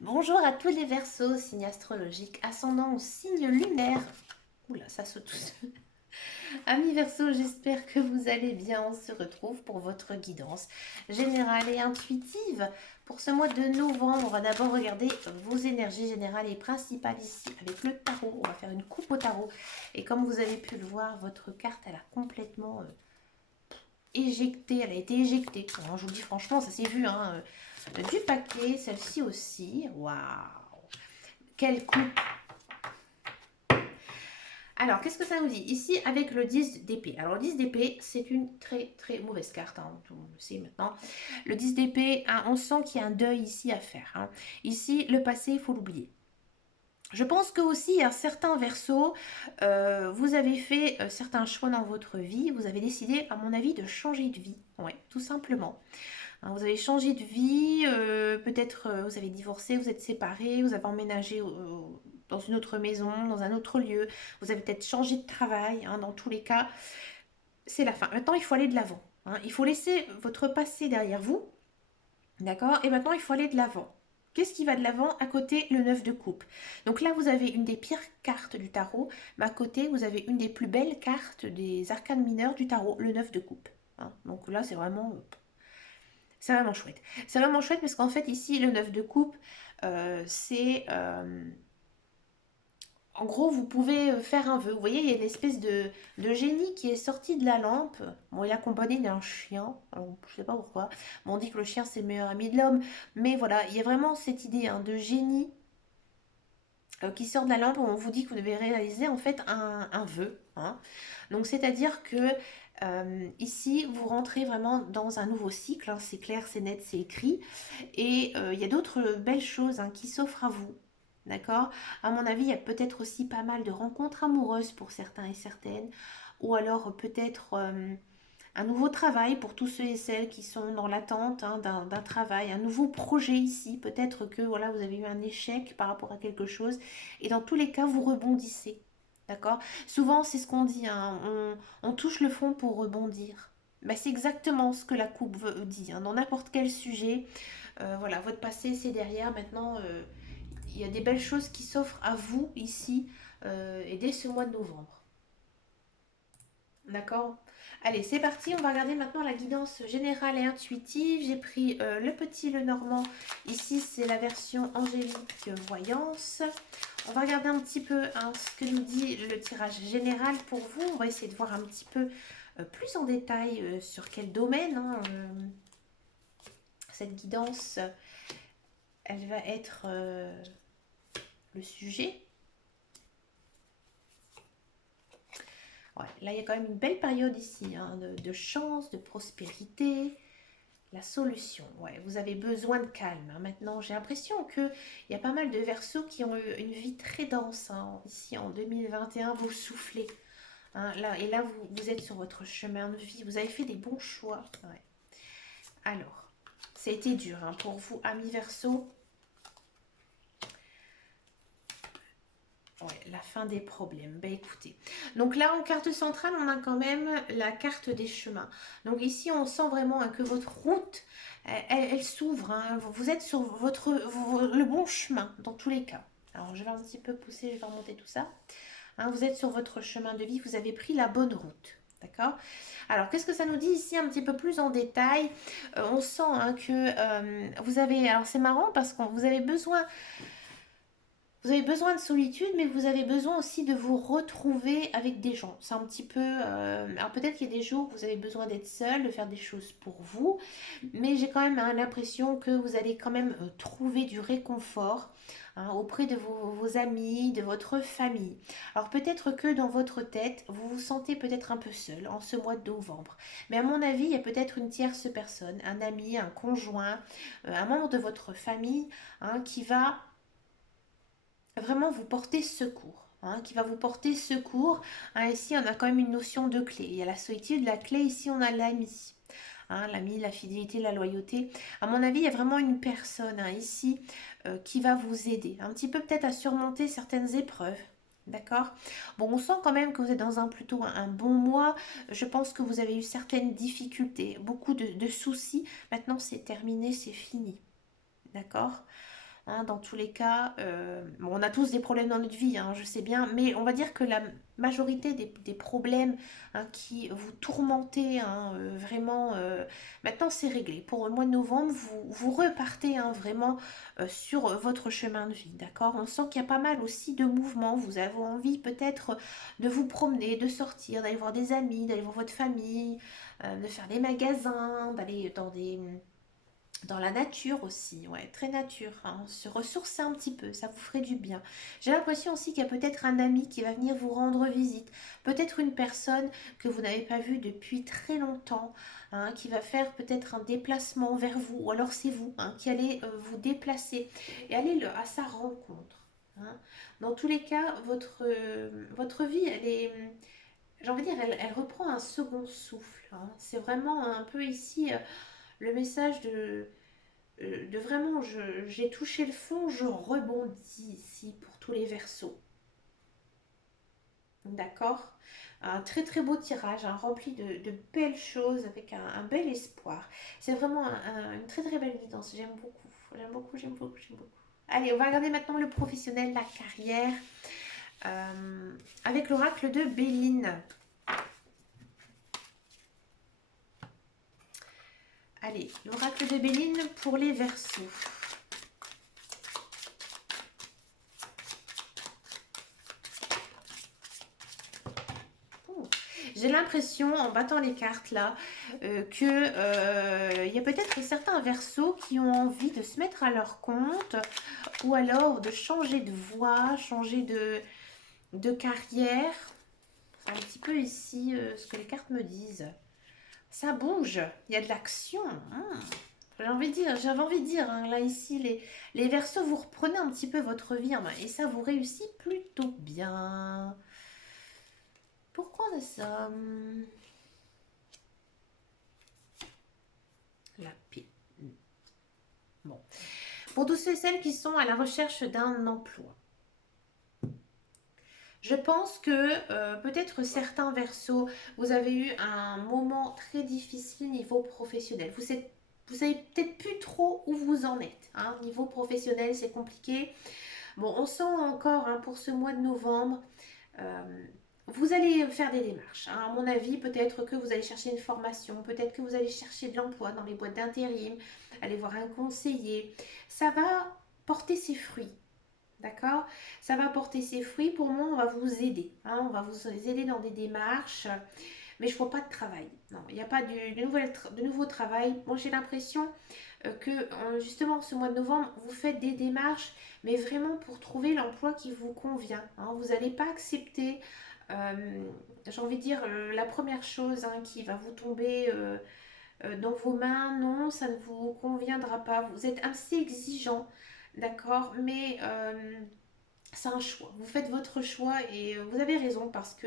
Bonjour à tous les Verseaux, signe astrologique, ascendant au signe lunaire. Oula, ça saute tout seul. Amis Verseaux, j'espère que vous allez bien. On se retrouve pour votre guidance générale et intuitive pour ce mois de novembre. On va d'abord regarder vos énergies générales et principales ici avec le tarot. On va faire une coupe au tarot. Et comme vous avez pu le voir, votre carte, elle a complètement éjecté. Elle a été éjectée. Alors, je vous dis franchement, ça s'est vu, hein. Du paquet, celle-ci aussi. Waouh! Quelle coupe! Alors, qu'est-ce que ça nous dit ici avec le 10 d'épée? Alors, le 10 d'épée, c'est une très très mauvaise carte, hein, tout le monde le sait maintenant. Le 10 d'épée, hein, on sent qu'il y a un deuil ici à faire, hein. Ici, le passé, il faut l'oublier. Je pense que aussi, un certain verso, vous avez fait certains choix dans votre vie. Vous avez décidé, à mon avis, de changer de vie. Ouais, tout simplement. Hein, vous avez changé de vie, peut-être vous avez divorcé, vous êtes séparés, vous avez emménagé dans une autre maison, dans un autre lieu, vous avez peut-être changé de travail, hein, dans tous les cas, c'est la fin. Maintenant, il faut aller de l'avant, hein. Il faut laisser votre passé derrière vous, d'accord? Et maintenant, il faut aller de l'avant. Qu'est-ce qui va de l'avant? À côté, le 9 de coupe. Donc là, vous avez une des pires cartes du tarot, mais à côté, vous avez une des plus belles cartes des arcanes mineurs du tarot, le 9 de coupe, hein. Donc là, c'est vraiment chouette. C'est vraiment chouette parce qu'en fait, ici, le 9 de coupe, c'est... en gros, vous pouvez faire un vœu. Vous voyez, il y a une espèce de génie qui est sorti de la lampe. Bon, il est accompagné d'un chien. Alors, je sais pas pourquoi. Bon, on dit que le chien, c'est le meilleur ami de l'homme. Mais voilà, il y a vraiment cette idée, hein, de génie qui sort de la lampe. Où on vous dit que vous devez réaliser en fait un vœu, hein. Donc, c'est-à-dire que ici, vous rentrez vraiment dans un nouveau cycle, hein. C'est clair, c'est net, c'est écrit. Et il y a d'autres belles choses, hein, qui s'offrent à vous. D'accord? À mon avis, il y a peut-être aussi pas mal de rencontres amoureuses pour certains et certaines. Ou alors peut-être un nouveau travail pour tous ceux et celles qui sont dans l'attente, hein, d'un travail. Un nouveau projet ici. Peut-être que voilà, vous avez eu un échec par rapport à quelque chose. Et dans tous les cas, vous rebondissez. D'accord? Souvent, c'est ce qu'on dit, hein, on touche le fond pour rebondir. Bah, c'est exactement ce que la coupe dit, hein, dans n'importe quel sujet. Voilà, votre passé, c'est derrière. Maintenant, il y a des belles choses qui s'offrent à vous ici et dès ce mois de novembre. D'accord? Allez, c'est parti. On va regarder maintenant la guidance générale et intuitive. J'ai pris le petit, le normand. Ici, c'est la version angélique voyance. On va regarder un petit peu, hein, ce que nous dit le tirage général pour vous. On va essayer de voir un petit peu plus en détail sur quel domaine, hein, cette guidance, elle va être le sujet. Ouais, là, il y a quand même une belle période ici, hein, de chance, de prospérité. La solution, ouais, vous avez besoin de calme, hein. Maintenant, j'ai l'impression qu'il y a pas mal de Verseaux qui ont eu une vie très dense, hein. Ici, en 2021, vous soufflez, hein, là, et là, vous êtes sur votre chemin de vie. Vous avez fait des bons choix. Ouais. Alors, ça a été dur, hein, pour vous, amis Verseaux. Ouais, la fin des problèmes. Ben écoutez. Donc là, en carte centrale, on a quand même la carte des chemins. Donc ici, on sent vraiment, hein, que votre route, elle s'ouvre, hein. Vous êtes sur le bon chemin, dans tous les cas. Alors, je vais un petit peu pousser, je vais remonter tout ça. Hein, vous êtes sur votre chemin de vie, vous avez pris la bonne route. D'accord? Alors, qu'est-ce que ça nous dit ici un petit peu plus en détail? On sent, hein, que vous avez... Alors, c'est marrant parce que vous avez besoin de solitude, mais vous avez besoin aussi de vous retrouver avec des gens. C'est un petit peu... alors peut-être qu'il y a des jours où vous avez besoin d'être seul, de faire des choses pour vous, mais j'ai quand même, hein, l'impression que vous allez quand même trouver du réconfort, hein, auprès de vos amis, de votre famille. Alors peut-être que dans votre tête, vous vous sentez peut-être un peu seul en ce mois de novembre. Mais à mon avis, il y a peut-être une tierce personne, un ami, un conjoint, un membre de votre famille, hein, qui va vraiment vous porter secours, hein, qui va vous porter secours. Hein, ici, on a quand même une notion de clé. Il y a la solitude, la clé. Ici, on a l'ami. Hein, l'ami, la fidélité, la loyauté. À mon avis, il y a vraiment une personne, hein, ici, qui va vous aider. Un petit peu peut-être à surmonter certaines épreuves. D'accord? Bon, on sent quand même que vous êtes dans plutôt un bon mois. Je pense que vous avez eu certaines difficultés, beaucoup de soucis. Maintenant, c'est terminé, c'est fini. D'accord? hein, dans tous les cas, bon, on a tous des problèmes dans notre vie, hein, je sais bien, mais on va dire que la majorité des problèmes, hein, qui vous tourmentaient, hein, vraiment, maintenant c'est réglé. Pour le mois de novembre, vous repartez, hein, vraiment, sur votre chemin de vie, d'accord? On sent qu'il y a pas mal aussi de mouvements. Vous avez envie peut-être de vous promener, de sortir, d'aller voir des amis, d'aller voir votre famille, de faire des magasins, d'aller dans la nature aussi, ouais, très nature, hein, se ressourcer un petit peu, ça vous ferait du bien. J'ai l'impression aussi qu'il y a peut-être un ami qui va venir vous rendre visite, peut-être une personne que vous n'avez pas vue depuis très longtemps, hein, qui va faire peut-être un déplacement vers vous, ou alors c'est vous, hein, qui allez vous déplacer et aller à sa rencontre, hein. Dans tous les cas, votre vie, elle est, j'ai envie de dire, elle reprend un second souffle, hein. C'est vraiment un peu ici le message de vraiment, j'ai touché le fond, je rebondis ici pour tous les versos. D'accord? Un très très beau tirage, hein, rempli de belles choses, avec un bel espoir. C'est vraiment une très très belle guidance. J'aime beaucoup. J'aime beaucoup, j'aime beaucoup, j'aime beaucoup. Allez, on va regarder maintenant le professionnel, la carrière, avec l'oracle de Béline. Allez, l'oracle de Béline pour les Verseaux. J'ai l'impression, en battant les cartes là, que il y a peut-être certains versos qui ont envie de se mettre à leur compte ou alors de changer de voie, changer de carrière. C'est un petit peu ici ce que les cartes me disent. Ça bouge, il y a de l'action. J'avais envie de dire, hein, là ici, les versos, vous reprenez un petit peu votre vie en main et ça vous réussit plutôt bien. Pourquoi on a ça? La paix. Bon. Pour tous ceux et celles qui sont à la recherche d'un emploi, je pense que peut-être certains versos, vous avez eu un moment très difficile niveau professionnel. Vous savez peut-être plus trop où vous en êtes, hein. Niveau professionnel, c'est compliqué. Bon, on sent encore, hein, pour ce mois de novembre, euh, vous allez faire des démarches, hein. À mon avis, peut-être que vous allez chercher une formation, peut-être que vous allez chercher de l'emploi dans les boîtes d'intérim, aller voir un conseiller. Ça va porter ses fruits. D'accord? Ça va porter ses fruits. Pour moi, on va vous aider, hein. On va vous aider dans des démarches. Mais je ne vois pas de travail. Non, il n'y a pas de nouveau travail. Moi, j'ai l'impression que justement, ce mois de novembre, vous faites des démarches, mais vraiment pour trouver l'emploi qui vous convient, hein. Vous n'allez pas accepter, j'ai envie de dire, la première chose, hein, qui va vous tomber dans vos mains. Non, ça ne vous conviendra pas. Vous êtes assez exigeant, d'accord? Mais c'est un choix. Vous faites votre choix et vous avez raison parce que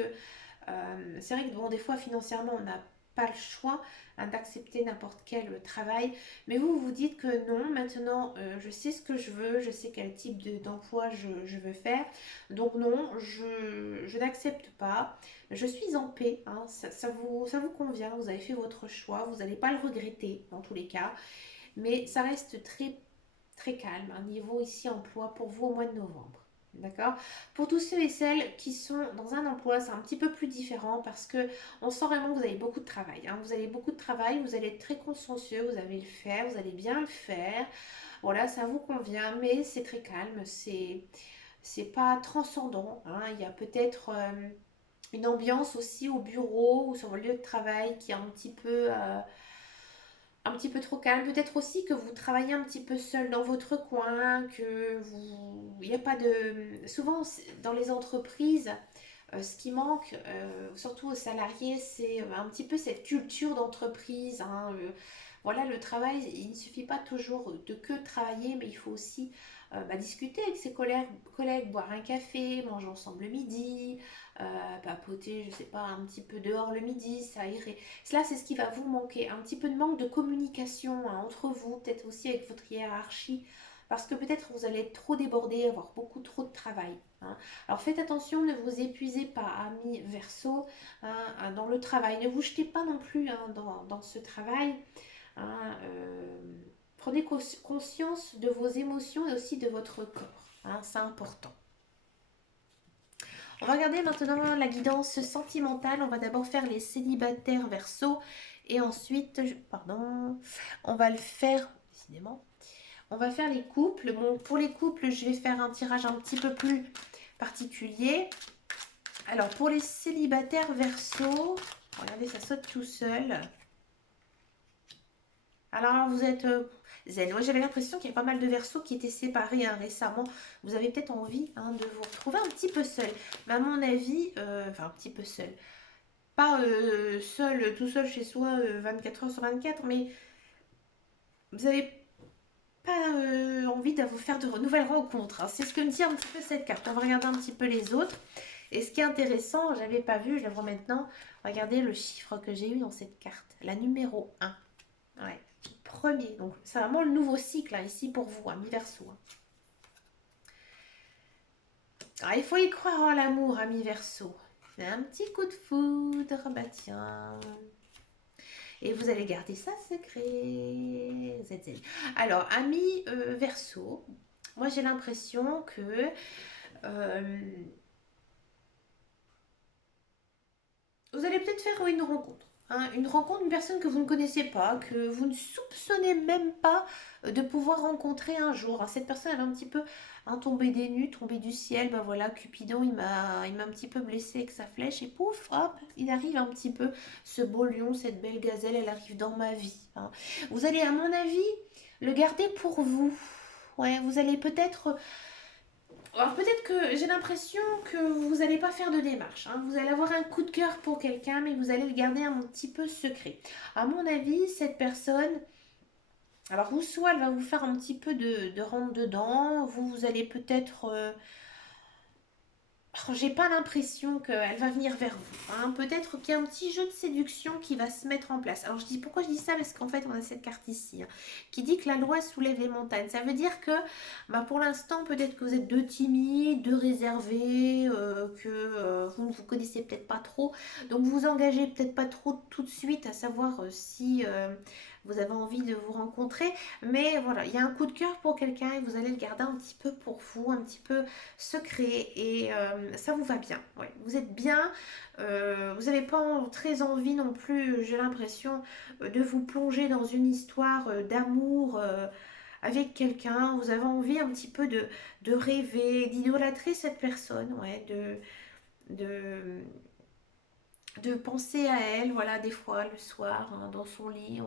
c'est vrai que bon, des fois financièrement on n'a pas le choix, hein, d'accepter n'importe quel travail, mais vous vous dites que non, maintenant je sais ce que je veux, je sais quel type d'emploi je veux faire, donc non, je n'accepte pas, je suis en paix, hein, ça vous convient, vous avez fait votre choix, vous n'allez pas le regretter dans tous les cas, mais ça reste très très calme, un niveau ici emploi pour vous au mois de novembre. D'accord? Pour tous ceux et celles qui sont dans un emploi, c'est un petit peu plus différent parce que on sent vraiment que vous avez beaucoup de travail, hein. Vous avez beaucoup de travail, vous allez être très consciencieux, vous allez le faire, vous allez bien le faire. Voilà, ça vous convient, mais c'est très calme, c'est pas transcendant, hein. Il y a peut-être une ambiance aussi au bureau ou sur le lieu de travail qui est un petit peu trop calme. Peut-être aussi que vous travaillez un petit peu seul dans votre coin, que vous... Il n'y a pas de... Souvent, dans les entreprises, ce qui manque, surtout aux salariés, c'est un petit peu cette culture d'entreprise, hein. Voilà, le travail, il ne suffit pas toujours de que travailler, mais il faut aussi discuter avec ses collègues, boire un café, manger ensemble le midi, papoter, je sais pas, un petit peu dehors le midi, ça irait. Cela, c'est ce qui va vous manquer. Un petit peu de manque de communication, hein, entre vous, peut-être aussi avec votre hiérarchie, parce que peut-être vous allez être trop débordé, avoir beaucoup trop de travail, hein. Alors faites attention, ne vous épuisez pas, amis Verseau, hein, dans le travail. Ne vous jetez pas non plus, hein, dans ce travail, hein, Prenez conscience de vos émotions et aussi de votre corps. Hein, c'est important. On va regarder maintenant la guidance sentimentale. On va d'abord faire les célibataires Verseau et ensuite, pardon, on va le faire, décidément, on va faire les couples. Bon, pour les couples, je vais faire un tirage un petit peu plus particulier. Alors, pour les célibataires Verseau, regardez, ça saute tout seul. Alors, vous êtes zen. Moi, j'avais l'impression qu'il y a pas mal de Verseaux qui étaient séparés hein, récemment. Vous avez peut-être envie hein, de vous retrouver un petit peu seul. Mais à mon avis, enfin un petit peu seul. Pas seul, tout seul chez soi 24 heures sur 24, mais vous avez pas envie de vous faire de nouvelles rencontres. Hein. C'est ce que me dit un petit peu cette carte. On va regarder un petit peu les autres. Et ce qui est intéressant, je n'avais pas vu, je le vois maintenant. Regardez le chiffre que j'ai eu dans cette carte. La numéro 1. Ouais. Premier. Donc, c'est vraiment le nouveau cycle hein, ici pour vous, ami Verseau. Hein. Alors, il faut y croire en l'amour, ami Verseau. C'est un petit coup de foudre. Bah tiens. Et vous allez garder ça secret. ZZ. Alors, ami Verseau, moi j'ai l'impression que vous allez peut-être faire une rencontre. Hein, une rencontre d'une personne que vous ne connaissez pas, que vous ne soupçonnez même pas de pouvoir rencontrer un jour. Hein, cette personne elle est un petit peu tombée des nues, tombée du ciel. Ben voilà, Cupidon il m'a un petit peu blessé avec sa flèche et pouf, hop, il arrive un petit peu. Ce beau lion, cette belle gazelle, elle arrive dans ma vie. Hein. Vous allez, à mon avis, le garder pour vous. Ouais, vous allez peut-être alors peut-être que j'ai l'impression que vous n'allez pas faire de démarche. Hein. Vous allez avoir un coup de cœur pour quelqu'un, mais vous allez le garder un petit peu secret. À mon avis, cette personne, alors vous soit elle va vous faire un petit peu de rentre dedans, vous allez peut-être j'ai pas l'impression qu'elle va venir vers vous. Hein. Peut-être qu'il y a un petit jeu de séduction qui va se mettre en place. Alors je dis pourquoi je dis ça parce qu'en fait on a cette carte ici hein, qui dit que la loi soulève les montagnes. Ça veut dire que bah, pour l'instant peut-être que vous êtes deux timides, deux réservés, que vous ne vous connaissez peut-être pas trop. Donc vous vous engagez peut-être pas trop tout de suite à savoir si vous avez envie de vous rencontrer. Mais voilà, il y a un coup de cœur pour quelqu'un et vous allez le garder un petit peu pour vous, un petit peu secret et ça vous va bien. Ouais. Vous êtes bien, vous n'avez pas très envie non plus, j'ai l'impression, de vous plonger dans une histoire d'amour avec quelqu'un. Vous avez envie un petit peu de rêver, d'idolâtrer cette personne, ouais, de, de penser à elle, voilà, des fois le soir, hein, dans son lit,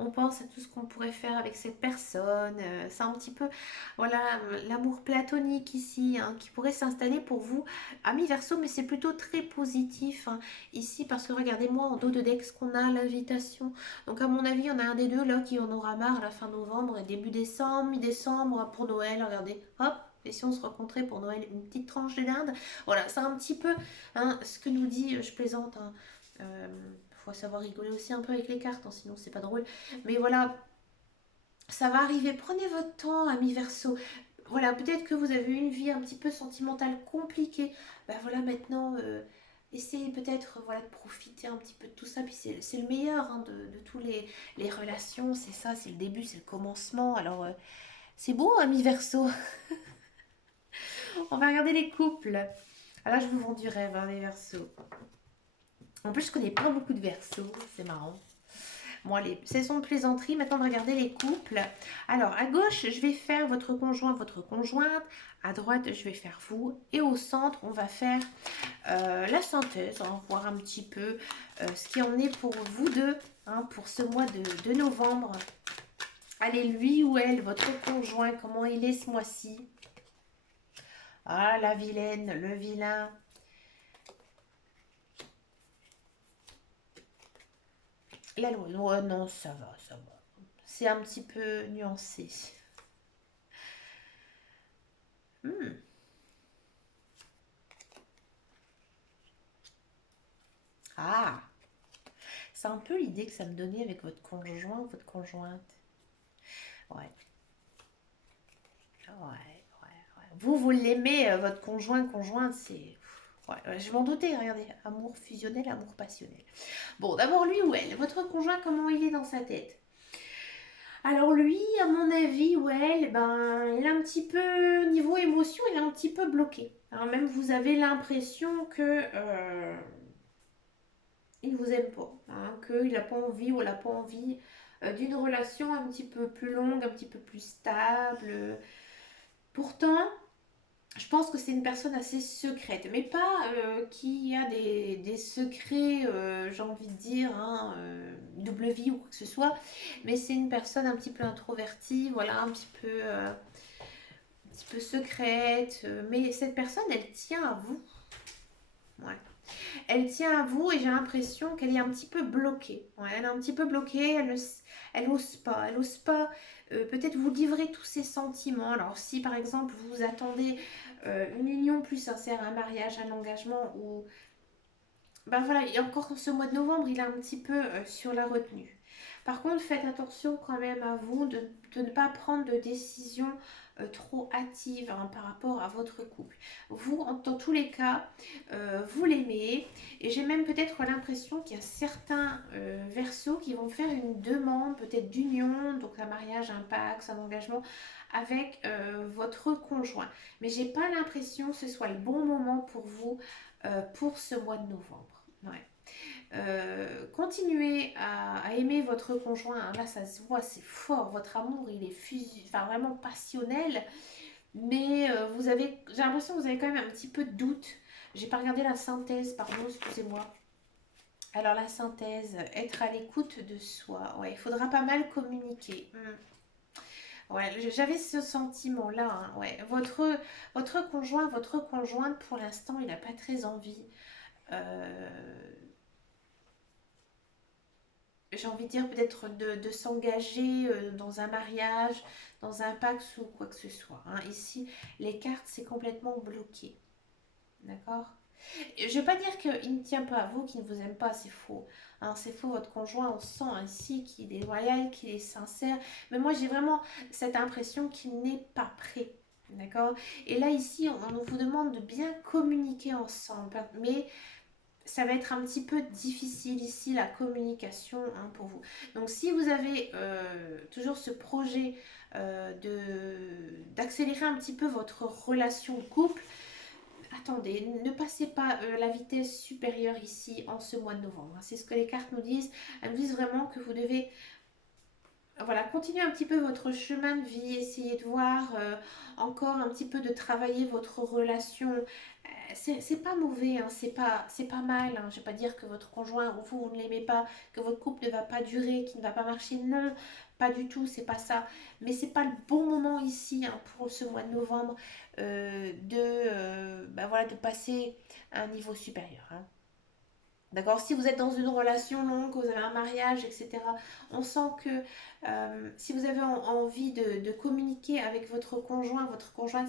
on pense à tout ce qu'on pourrait faire avec cette personne. C'est un petit peu, voilà, l'amour platonique ici, hein, qui pourrait s'installer pour vous, ami Verseau, mais c'est plutôt très positif hein, ici, parce que regardez-moi en dos de deck ce qu'on a, l'invitation. Donc à mon avis, on a un des deux là qui en aura marre à la fin novembre et début décembre, mi-décembre pour Noël, regardez, hop. Et si on se rencontrait pour Noël, une petite tranche de dinde. Voilà, c'est un petit peu hein, ce que nous dit, je plaisante, hein, faut savoir rigoler aussi un peu avec les cartes, hein, sinon c'est pas drôle. Mais voilà, ça va arriver. Prenez votre temps, ami Verseau. Voilà, peut-être que vous avez eu une vie un petit peu sentimentale compliquée. Ben voilà, maintenant, essayez peut-être voilà, de profiter un petit peu de tout ça. Puis c'est le meilleur hein, de tous les relations. C'est ça, c'est le début, c'est le commencement. Alors, c'est beau, ami Verseau. On va regarder les couples. Ah là, je vous vends du rêve, hein, les Verseaux. En plus, je connais pas beaucoup de Verseaux, c'est marrant. Bon, allez, saison de plaisanterie. Maintenant, on va regarder les couples. Alors, à gauche, je vais faire votre conjoint, votre conjointe. À droite, je vais faire vous. Et au centre, on va faire la synthèse. Hein, voir un petit peu ce qui en est pour vous deux hein, pour ce mois de novembre. Allez, lui ou elle, votre conjoint, comment il est ce mois-ci? Ah, la vilaine, le vilain. La loi, oh, non, ça va, ça va. C'est un petit peu nuancé. Hmm. Ah, c'est un peu l'idée que ça me donnait avec votre conjoint ou votre conjointe. Ouais, ouais, ouais. Vous l'aimez, votre conjoint, conjointe, c'est... Ouais, ouais, je m'en doutais, regardez. Amour fusionnel, amour passionnel. Bon, d'abord lui ou elle. Votre conjoint, comment il est dans sa tête? Alors lui, à mon avis, ouais, ben, il est un petit peu, niveau émotion, il est un petit peu bloqué. Alors même vous avez l'impression que il vous aime pas, hein, qu'il n'a pas envie ou elle n'a pas envie d'une relation un petit peu plus longue, un petit peu plus stable. Pourtant, je pense que c'est une personne assez secrète, mais pas qui a des secrets, j'ai envie de dire, hein, double vie ou quoi que ce soit, mais c'est une personne un petit peu introvertie, voilà, un petit peu secrète, mais cette personne, elle tient à vous. Ouais. Elle tient à vous et j'ai l'impression qu'elle est un petit peu bloquée. Ouais, elle est un petit peu bloquée, elle ose pas. Elle ose pas peut-être vous livrer tous ses sentiments. Alors si par exemple vous attendez une union plus sincère, un mariage, un engagement, ou ben voilà, et encore ce mois de novembre, il est un petit peu sur la retenue. Par contre, faites attention quand même à vous de ne pas prendre de décisions trop hâtives, hein, par rapport à votre couple. Vous, dans tous les cas, vous l'aimez et j'ai même peut-être l'impression qu'il y a certains versos qui vont faire une demande peut-être d'union, donc un mariage, un pacte, un engagement avec votre conjoint. Mais j'ai pas l'impression que ce soit le bon moment pour vous pour ce mois de novembre. Ouais. Continuez à aimer votre conjoint, hein. Là, ça se voit, c'est fort. Votre amour, il est enfin, vraiment passionnel. Mais j'ai l'impression que vous avez quand même un petit peu de doute. J'ai pas regardé la synthèse, pardon, excusez-moi. Alors la synthèse, être à l'écoute de soi. Ouais, il faudra pas mal communiquer. Ouais, j'avais ce sentiment-là, hein. Ouais, votre conjoint, votre conjointe, pour l'instant, il n'a pas très envie. Euh, j'ai envie de dire peut-être de s'engager dans un mariage, dans un pacte ou quoi que ce soit, hein. Ici, les cartes, c'est complètement bloqué. D'accord? Je ne vais pas dire qu'il ne tient pas à vous, qu'il ne vous aime pas, c'est faux. Hein, c'est faux, votre conjoint, on sent ainsi qu'il est loyal, qu'il est sincère. Mais moi, j'ai vraiment cette impression qu'il n'est pas prêt. D'accord? Et là, ici, on vous demande de bien communiquer ensemble. Mais ça va être un petit peu difficile ici la communication, hein, pour vous. Donc si vous avez toujours ce projet d'accélérer un petit peu votre relation de couple, attendez, ne passez pas la vitesse supérieure ici en ce mois de novembre, hein. C'est ce que les cartes nous disent. Elles nous disent vraiment que vous devez, voilà, continuez un petit peu votre chemin de vie, essayez de voir encore un petit peu de travailler votre relation. C'est pas mauvais, hein, c'est pas mal, hein. Je vais pas dire que votre conjoint ou vous, vous ne l'aimez pas, que votre couple ne va pas durer, qu'il ne va pas marcher. Non, pas du tout, c'est pas ça. Mais c'est pas le bon moment ici, hein, pour ce mois de novembre bah voilà, de passer à un niveau supérieur, hein. D'accord? Si vous êtes dans une relation longue, que vous avez un mariage, etc., on sent que si vous avez envie de communiquer avec votre conjointe,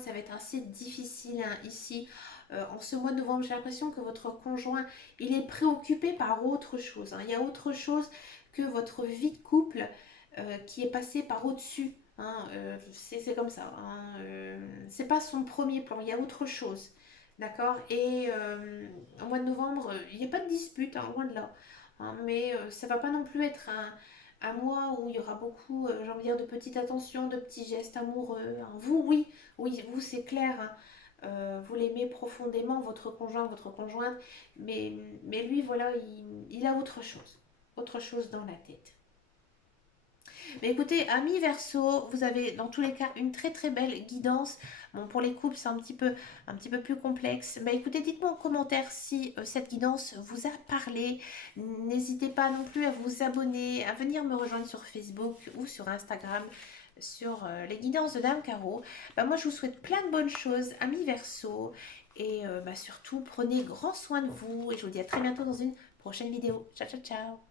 ça va être assez difficile, hein, ici. En ce mois de novembre, j'ai l'impression que votre conjoint, il est préoccupé par autre chose, hein. Il y a autre chose que votre vie de couple qui est passée par au-dessus, hein. C'est comme ça, hein. C'est pas son premier plan, il y a autre chose. D'accord? Et au mois de novembre, il n'y a pas de dispute, hein, loin de là. Hein, mais ça va pas non plus être un mois où il y aura beaucoup, j'ai envie de dire, de petites attentions, de petits gestes amoureux, hein. Vous, oui, oui, vous, c'est clair, hein. Vous l'aimez profondément, votre conjoint, votre conjointe, mais lui, voilà, il a autre chose dans la tête. Mais écoutez, amis Verseau, vous avez dans tous les cas une très très belle guidance. Bon, pour les couples, c'est un petit peu plus complexe. Mais écoutez, dites-moi en commentaire si cette guidance vous a parlé. N'hésitez pas non plus à vous abonner, à venir me rejoindre sur Facebook ou sur Instagram sur les guidances de Dame Caro. Bah, moi, je vous souhaite plein de bonnes choses, amis Verseau. Et bah, surtout, prenez grand soin de vous. Et je vous dis à très bientôt dans une prochaine vidéo. Ciao, ciao, ciao.